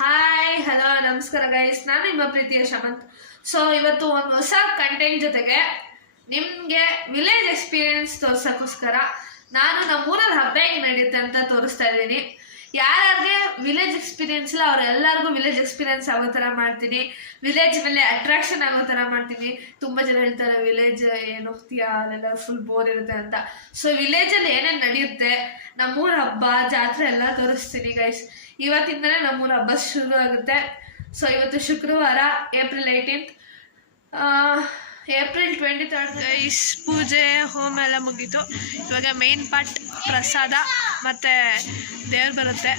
Hi hello ನಮಸ್ಕಾರ guys, ನಾನು ನಿಮ್ಮ ಪ್ರೀತಿಯ ಶಮಂತ್. ಸೊ ಇವತ್ತು ಒಂದು ಹೊಸ ಕಂಟೆಂಟ್ ಜೊತೆಗೆ ನಿಮಗೆ ವಿಲೇಜ್ ಎಕ್ಸ್ಪೀರಿಯನ್ಸ್ ತೋರ್ಸೋಕ್ಕೋಸ್ಕರ ನಾನು ನಮ್ಮೂರಲ್ಲಿ ಹಬ್ಬ ಹೆಂಗೆ ನಡೆಯುತ್ತೆ ಅಂತ ತೋರಿಸ್ತಾ ಇದ್ದೀನಿ. ಯಾರ್ಯಾರಿಗೆ ವಿಲೇಜ್ ಎಕ್ಸ್ಪೀರಿಯನ್ಸ್ ಇಲ್ಲ ಅವರೆಲ್ಲರಿಗೂ ವಿಲೇಜ್ ಎಕ್ಸ್ಪೀರಿಯನ್ಸ್ ಆಗೋ ಥರ ಮಾಡ್ತೀನಿ. ವಿಲೇಜ್ ಮೇಲೆ ಅಟ್ರಾಕ್ಷನ್ ಆಗೋ ಥರ ಮಾಡ್ತೀನಿ. ತುಂಬ ಜನ ಹೇಳ್ತಾರೆ ವಿಲೇಜ್ ಏನು ಹೋಗ್ತೀಯಾ, ಅಲ್ಲೆಲ್ಲ ಫುಲ್ ಬೋರ್ ಇರುತ್ತೆ ಅಂತ. ಸೊ ವಿಲೇಜಲ್ಲಿ ಏನೇನು ನಡೆಯುತ್ತೆ, ನಮ್ಮೂರ ಹಬ್ಬ ಜಾತ್ರೆ ಎಲ್ಲ ತೋರಿಸ್ತೀನಿ ಗೈಸ್. ಇವತ್ತಿಂದನೇ ನಮ್ಮೂರ ಹಬ್ಬ ಶುರು ಆಗುತ್ತೆ. ಸೊ ಇವತ್ತು ಶುಕ್ರವಾರ April 18th, April 23rd guys ಪೂಜೆ ಹೋಮ ಎಲ್ಲ ಮುಗೀತು. ಇವಾಗ ಮೇನ್ ಪಾರ್ಟ್ ಪ್ರಸಾದ ಮತ್ತು ದೇವ್ರು ಬರುತ್ತೆ.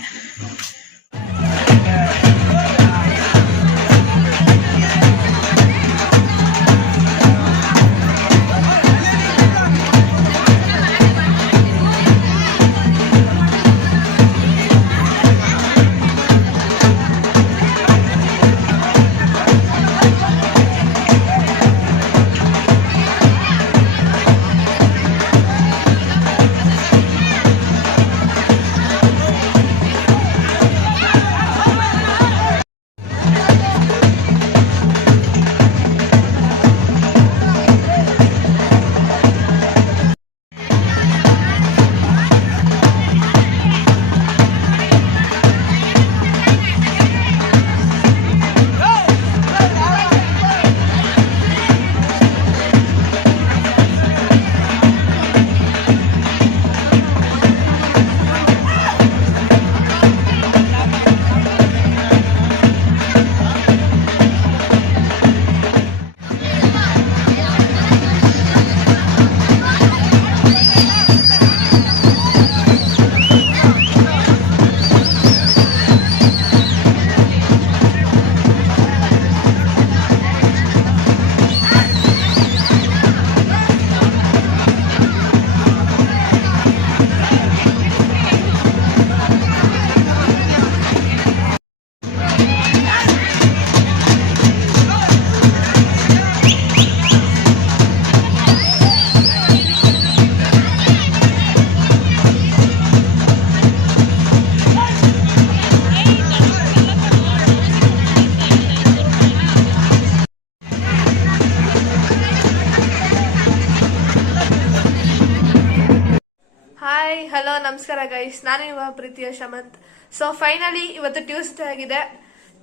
ಹಾಯ್ ಹಲೋ ನಮಸ್ಕಾರ ಗೈಸ್, ನಾನು ನಿಮ್ಮ ಪ್ರೀತಿಯ ಶಮಂತ್. ಸೊ ಫೈನಲಿ ಇವತ್ತು ಟ್ಯೂಸ್ಡೇ ಆಗಿದೆ,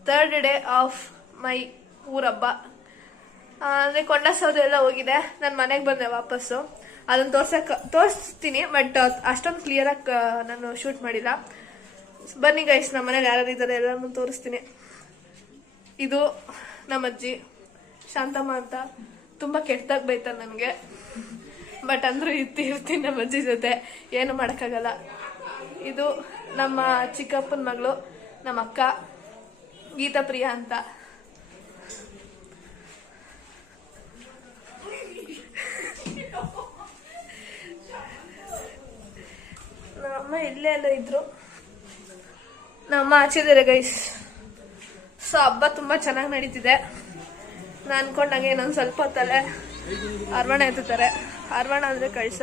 3rd ಡೇ ಆಫ್ ಮೈ ಊರಬ್ಬ. ಅಂದರೆ ಕೊಂಡ ಸೌದೆ ಎಲ್ಲ ಹೋಗಿದೆ, ನಾನು ಮನೆಗೆ ಬಂದೆ ವಾಪಸ್ಸು. ಅದನ್ನು ತೋರಿಸ್ತೀನಿ, ಬಟ್ ಅಷ್ಟೊಂದು ಕ್ಲಿಯರಾಗಿ ನಾನು ಶೂಟ್ ಮಾಡಿಲ್ಲ. ಬನ್ನಿ ಗೈಸ್, ನಮ್ಮ ಮನೇಲಿ ಯಾರು ಇದ್ದಾರೆ ಎಲ್ಲರನ್ನು ತೋರಿಸ್ತೀನಿ. ಇದು ನಮ್ಮ ಅಜ್ಜಿ ಶಾಂತಮ್ಮ ಅಂತ, ತುಂಬ ಕೆಟ್ಟದಾಗಿ ಬೈತಾರೆ ನನಗೆ. ಬಟ್ ಅಂದ್ರೂ ಇರ್ತೀನಿ ನಮ್ಮ ಅಜ್ಜಿ ಜೊತೆ, ಏನು ಮಾಡೋಕ್ಕಾಗಲ್ಲ. ಇದು ನಮ್ಮ ಚಿಕ್ಕಪ್ಪನ ಮಗಳು, ನಮ್ಮ ಅಕ್ಕ ಗೀತಾ ಪ್ರಿಯಾ ಅಂತ. ನಮ್ಮಮ್ಮ ಇಲ್ಲೇ ಎಲ್ಲ ಇದ್ರು, ನಮ್ಮ ಆಚಿದ್ದಾರೆ ಗೈಸ್. ಸೊ ಹಬ್ಬ ತುಂಬ ಚೆನ್ನಾಗಿ ನಡೀತಿದೆ. ನಾನು ಅನ್ಕೊಂಡಂಗೆ ಇನ್ನೊಂದು ಸ್ವಲ್ಪ ಹೊತ್ತಲ್ಲೇ ಅರ್ವಣ ಎತ್ತುತ್ತಾರೆ. ಅರ್ವಣ ಅಂದರೆ ಕಳಸ.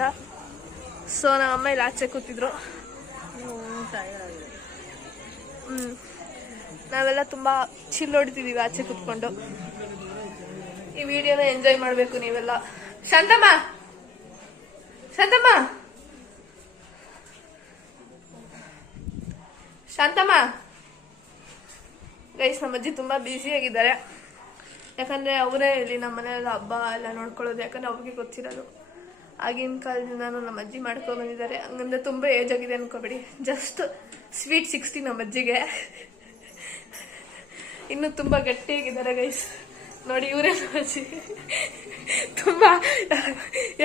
ಸೊ ನಮ್ಮಮ್ಮ ಇಲ್ಲಿ ಆಚೆ ಕೂತಿದ್ರು. ನಾವೆಲ್ಲ ತುಂಬ ಚಿಲ್ ಹೊಡಿತಿದ್ದೀವಿ ಆಚೆ ಕೂತ್ಕೊಂಡು. ಈ ವಿಡಿಯೋನ ಎಂಜಾಯ್ ಮಾಡಬೇಕು ನೀವೆಲ್ಲ. ಶಾಂತಮ್ಮ ಶಾಂತಮ್ಮ ಶಾಂತಮ್ಮ ಗೈಸ್, ನಮ್ಮ ಅಜ್ಜಿ ತುಂಬ ಬ್ಯುಸಿಯಾಗಿದ್ದಾರೆ. ಯಾಕಂದರೆ ಅವರೇ ಇಲ್ಲಿ ನಮ್ಮ ಮನೆಯಲ್ಲ ಹಬ್ಬ ಎಲ್ಲ ನೋಡ್ಕೊಳ್ಳೋದು. ಯಾಕಂದರೆ ಅವ್ರಿಗೆ ಗೊತ್ತಿರೋದು, ಆಗಿನ ಕಾಲದಿಂದ ನಮ್ಮ ಅಜ್ಜಿ ಮಾಡ್ಕೊಂಡು ಬಂದಿದ್ದಾರೆ. ಹಂಗಂದ್ರೆ ತುಂಬ ಏಜ್ ಆಗಿದೆ ಅನ್ಕೋಬೇಡಿ, ಜಸ್ಟ್ ಸ್ವೀಟ್ 60 ನಮ್ಮ ಅಜ್ಜಿಗೆ. ಇನ್ನು ತುಂಬ ಗಟ್ಟಿಯಾಗಿದ್ದಾರೆ ಗೈಸ್. ನೋಡಿ ಇವರೇ ನಮ್ಮ ಅಜ್ಜಿ, ತುಂಬ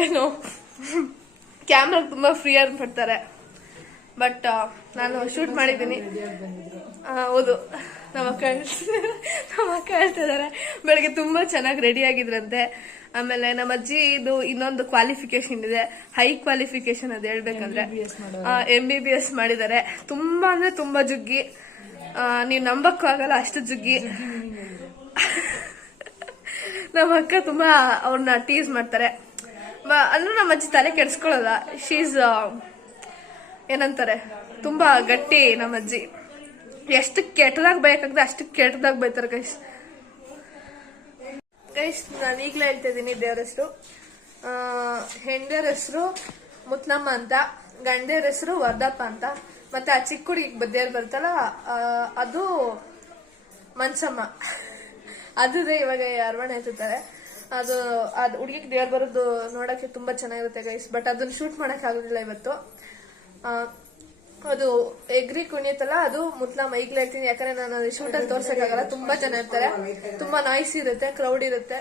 ಏನು ಕ್ಯಾಮ್ರಾಗ ತುಂಬ ಫ್ರೀ ಆಗಿ ಪಡ್ತಾರೆ. ಬಟ್ ನಾನು ಶೂಟ್ ಮಾಡಿದ್ದೀನಿ. ಹೌದು, ನಮ್ಮ ಅಕ್ಕ ಹೇಳ್ತಿದ್ದಾರೆ ಬೆಳಗ್ಗೆ ತುಂಬ ಚೆನ್ನಾಗಿ ರೆಡಿ ಆಗಿದ್ರಂತೆ. ಆಮೇಲೆ ನಮ್ಮ ಅಜ್ಜಿ ಇದು ಇನ್ನೊಂದು ಕ್ವಾಲಿಫಿಕೇಶನ್ ಇದೆ, ಹೈ ಕ್ವಾಲಿಫಿಕೇಶನ್ ಅದು ಹೇಳ್ಬೇಕಂದ್ರೆ MBBS ಮಾಡಿದ್ದಾರೆ. ತುಂಬಾ ಅಂದ್ರೆ ತುಂಬಾ ಜುಗ್ಗಿ, ನೀವು ನಂಬಕ್ಕೂ ಆಗಲ್ಲ ಅಷ್ಟು ಜುಗ್ಗಿ. ನಮ್ಮ ಅಕ್ಕ ತುಂಬಾ ಅವ್ರನ್ನ ಟೀಸ್ ಮಾಡ್ತಾರೆ. ಅಂದ್ರೂ ನಮ್ಮ ಅಜ್ಜಿ ತಲೆ ಕೆಡಿಸ್ಕೊಳ್ಳಲ್ಲ. ಶೀಸ್ ಏನಂತಾರೆ, ತುಂಬಾ ಗಟ್ಟಿ ನಮ್ಮ ಅಜ್ಜಿ. ಎಷ್ಟು ಕೆಟ್ಟದಾಗ ಬೈಕಾಗ್ತದೆ ಅಷ್ಟು ಕೆಟ್ಟದಾಗ ಬೈತಾರೆ ಗೈಸ್. ಗೈಸ್ ನಾನು ಈಗಲೇ ಹೇಳ್ತಾ ಇದ್ದೀನಿ ದೇವ್ರ ಹೆಸರು. ಹೆಂಡರ ಹೆಸರು ಮುತ್ನಮ್ಮ ಅಂತ, ಗಂಡರ ಹೆಸರು ವರ್ಧಪ್ಪ ಅಂತ, ಮತ್ತೆ ಆ ಚಿಕ್ಕ ಹುಡುಗಿಗೆ ದೇವ್ರು ಬರ್ತಲ್ಲ ಅದು ಮನ್ಸಮ್ಮ. ಅದು ಇವಾಗ ಅರವಣೆ ಎತ್ತುತ್ತಾರೆ. ಅದು ಹುಡುಗಿಗೆ ದೇವ್ರು ಬರೋದು ನೋಡಕ್ಕೆ ತುಂಬಾ ಚೆನ್ನಾಗಿರುತ್ತೆ ಗೈಸ್. ಬಟ್ ಅದನ್ನ ಶೂಟ್ ಮಾಡಕ್ ಆಗೋದಿಲ್ಲ ಇವತ್ತು. ಅದು ಎಗ್ರಿ ಕುಣಿಯತ್ತಲ್ಲ ಅದು ಮುತ್ಲಮ್ಮ. ಈಗಲೇ ಹೇಳ್ತೀನಿ ಯಾಕಂದ್ರೆ ನಾನು ಶೂಟ್ ಅಲ್ಲಿ ತೋರ್ಸಕ್ಕಾಗಲ್ಲ, ತುಂಬಾ ಜನ ಇರ್ತಾರೆ, ತುಂಬಾ ನಾಯ್ಸ್ ಇರುತ್ತೆ, ಕ್ರೌಡ್ ಇರುತ್ತೆ,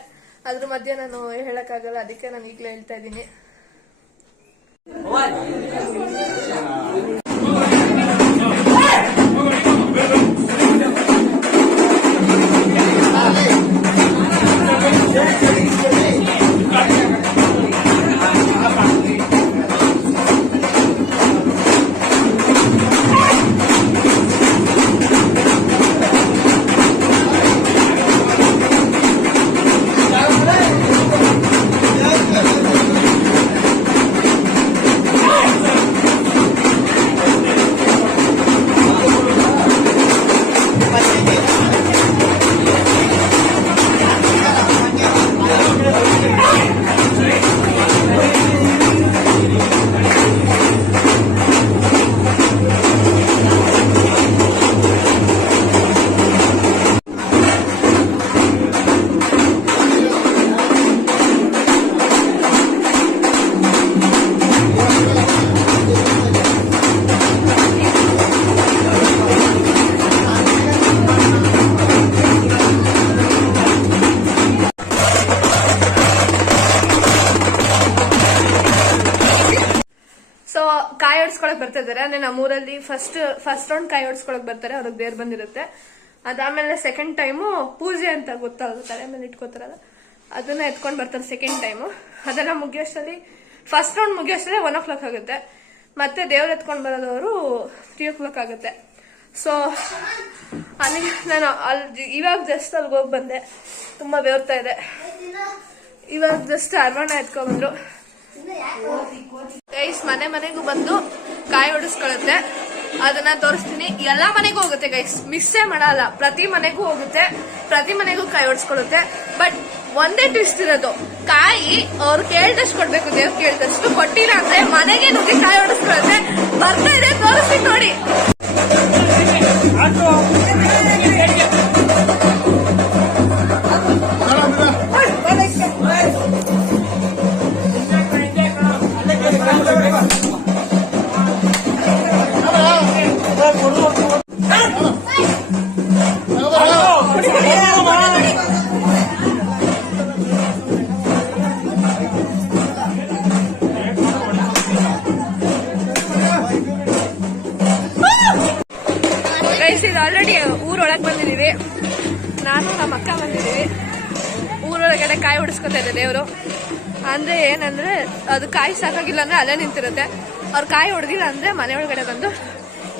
ಅದ್ರ ಮಧ್ಯೆ ನಾನು ಹೇಳಕ್ಕಾಗಲ್ಲ, ಅದಕ್ಕೆ ನಾನು ಈಗಲೇ ಹೇಳ್ತಾ ಇದ್ದೀನಿ. ಕಾಯಿ ಹೊಡ್ಸ್ಕೊಳಕ್ ಬರ್ತಾ ಇದಾರೆ. ಅಂದ್ರೆ ನಮ್ಮೂರಲ್ಲಿ ಫಸ್ಟ್ ರೌಂಡ್ ಕಾಯಿ ಹೊಡ್ಸ್ಕೊಳಕ್ ಬರ್ತಾರೆ, ಅವ್ರಿಗೆ ದೇವ್ರು ಬಂದಿರುತ್ತೆ. ಅದಾದ್ಮೇಲೆ ಸೆಕೆಂಡ್ ಟೈಮು ಪೂಜೆ ಅಂತ ಗೊತ್ತಾಗುತ್ತೆ, ತಲೆ ಮೇಲೆ ಇಟ್ಕೋತಾರಲ್ಲ ಅದನ್ನ ಎತ್ಕೊಂಡ್ ಬರ್ತಾರೆ ಸೆಕೆಂಡ್ ಟೈಮು. ಅದೆಲ್ಲ ಮುಗಿಯೋಷ್ಟರಲ್ಲಿ ಫಸ್ಟ್ ರೌಂಡ್ ಮುಗಿಯೋಷ್ಟರಲ್ಲಿ 1 o'clock ಆಗುತ್ತೆ. ಮತ್ತೆ ದೇವ್ರು ಎತ್ಕೊಂಡ್ ಬರೋದವರು 3 o'clock ಆಗುತ್ತೆ. ಸೊ ಅಲ್ಲಿ ನಾನು ಇವಾಗ ಜಸ್ಟ್ ಅಲ್ಲಿಗೆ ಹೋಗಿ ಬಂದೆ, ತುಂಬಾ ಬೇರ್ತಾ ಇದೆ. ಇವಾಗ ಜಸ್ಟ್ ಅರ್ವಣ ಎತ್ಕೊಂಡ್ಬಂದ್ರು ಗೈಸ್. ಮನೆಗೂ ಬಂದು ಕಾಯಿ ಹೊಡಿಸ್ಕೊಳ್ಳುತ್ತೆ, ಅದನ್ನ ತೋರಿಸ್ತೀನಿ. ಎಲ್ಲಾ ಮನೆಗೂ ಹೋಗುತ್ತೆ ಗೈಸ್, ಮಿಸ್ಸೇ ಮಾಡಲ್ಲ, ಪ್ರತಿ ಮನೆಗೂ ಹೋಗುತ್ತೆ, ಪ್ರತಿ ಮನೆಗೂ ಕಾಯಿ ಹೊಡಿಸ್ಕೊಳ್ಳುತ್ತೆ. ಬಟ್ ಒಂದೇ ಟ್ವಿಸ್ಟ್ ಇರೋದು, ಕಾಯಿ ಅವ್ರು ಕೇಳ್ದಷ್ಟು ಕೊಡ್ಬೇಕು, ದೇವ್ರು ಕೇಳ್ದಷ್ಟು ಕೊಟ್ಟಿಲ್ಲ ಅಂದ್ರೆ ಮನೆಗೆ ನುಗ್ಗಿ ಕಾಯಿ ಹೊಡಿಸ್ಕೊಳ್ಳುತ್ತೆ. ಬರ್ತಾ ಇದೆ, ತೋರಿಸ್ತೀನಿ ನೋಡಿ. ಆಲ್ರೆಡಿ ಊರೊಳಗೆ ಬಂದಿದ್ದೀವಿ, ನಾನು ನಮ್ಮ ಅಕ್ಕ ಬಂದಿದ್ದೀವಿ. ಊರೊಳಗಡೆ ಕಾಯಿ ಹೊಡಿಸ್ಕೊತಾ ಇದೆ ದೇವರು. ಅಂದ್ರೆ ಏನಂದ್ರೆ ಅದು ಕಾಯಿ ಸಾಕಾಗಿಲ್ಲ ಅಂದ್ರೆ ಅಲ್ಲೇ ನಿಂತಿರುತ್ತೆ. ಅವ್ರ ಕಾಯಿ ಹೊಡೆದಿಲ್ಲ ಅಂದ್ರೆ ಮನೆ ಒಳಗಡೆ ಬಂದು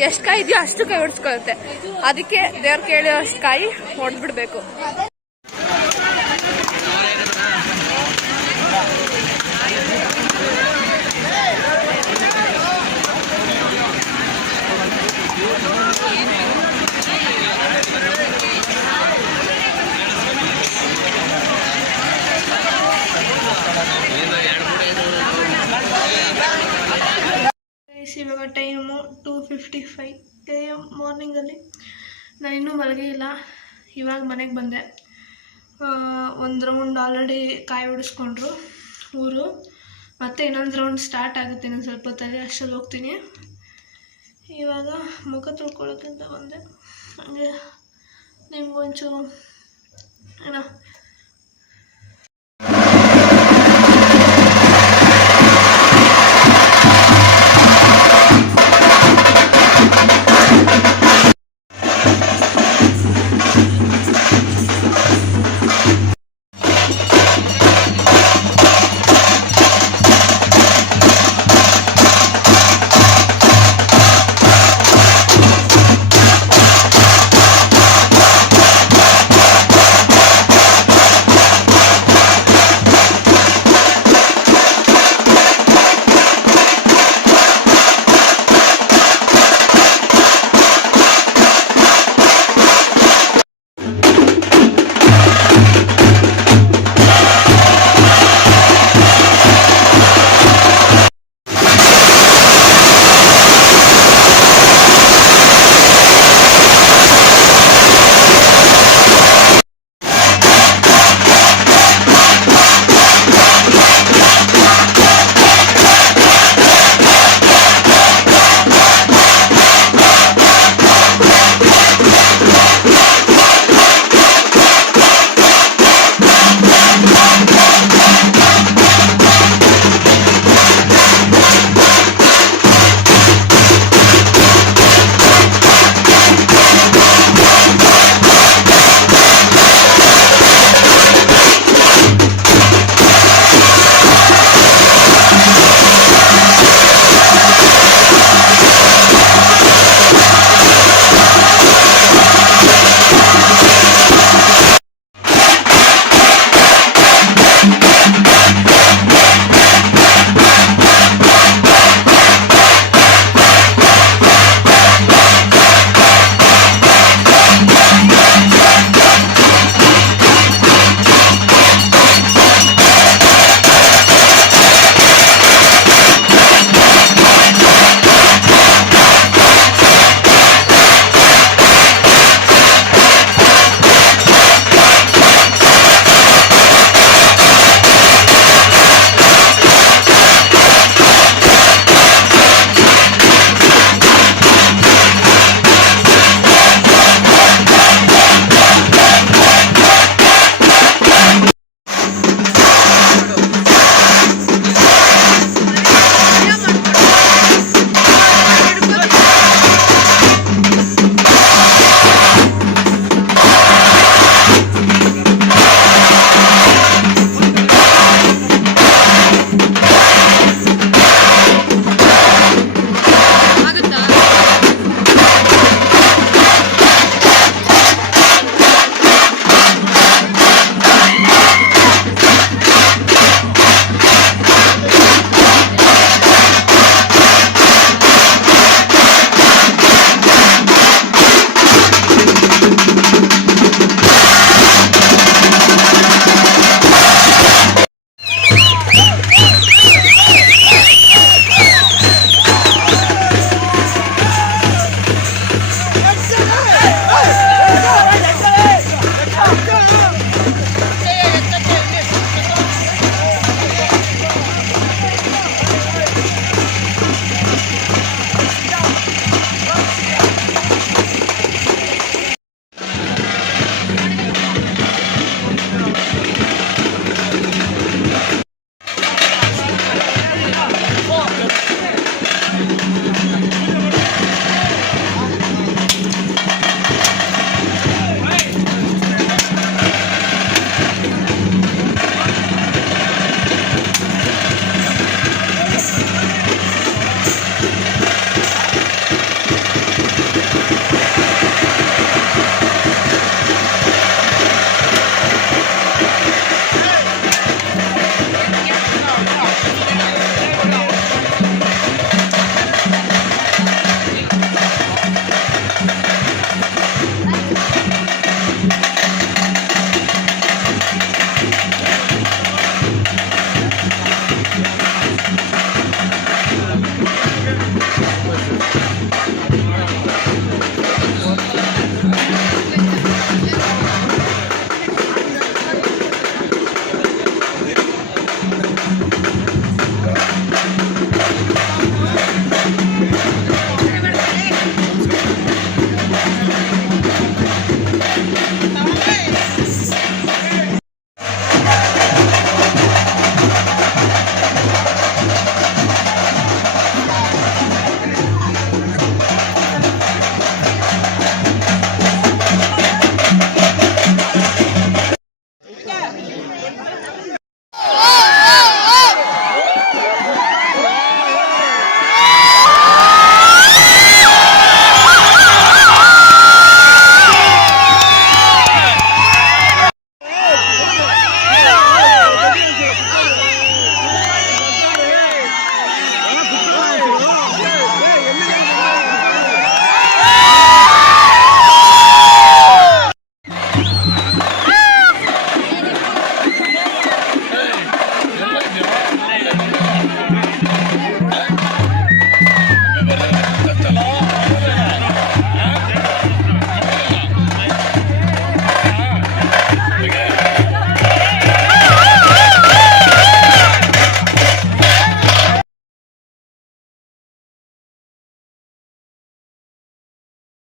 ಎಷ್ಟು ಕಾಯಿ ಇದೆಯೋ ಅಷ್ಟು ಕಾಯಿ ಹೊಡಿಸ್ಕೊಳುತ್ತೆ. ಅದಕ್ಕೆ ದೇವ್ರು ಕೇಳೋ ಅಷ್ಟು ಕಾಯಿ ಹೊಡೆದ್ಬಿಡ್ಬೇಕು. ಇವಾಗ ಟೈಮು 2:55 AM ಮಾರ್ನಿಂಗಲ್ಲಿ. ನಾನು ಇನ್ನೂ ಮಲಗೇ ಇಲ್ಲ, ಇವಾಗ ಮನೆಗೆ ಬಂದೆ. ಒಂದು ರೌಂಡ್ ಆಲ್ರೆಡಿ ಕಾಯಿ ಹೊಡಿಸ್ಕೊಂಡ್ರು ಊರು, ಮತ್ತೆ ಇನ್ನೊಂದು ರೌಂಡ್ ಸ್ಟಾರ್ಟ್ ಆಗುತ್ತೆ ಇನ್ನೊಂದು ಸ್ವಲ್ಪ ಹೊತ್ತಲ್ಲಿ, ಅಷ್ಟಲ್ಲಿ ಹೋಗ್ತೀನಿ. ಇವಾಗ ಮುಖ ತೊಳ್ಕೊಳ್ಳೋಕ್ಕಂತ ಬಂದೆ, ಹಾಗೆ ನಿಮ್ಗೊಂಚೂರು ಏನೋ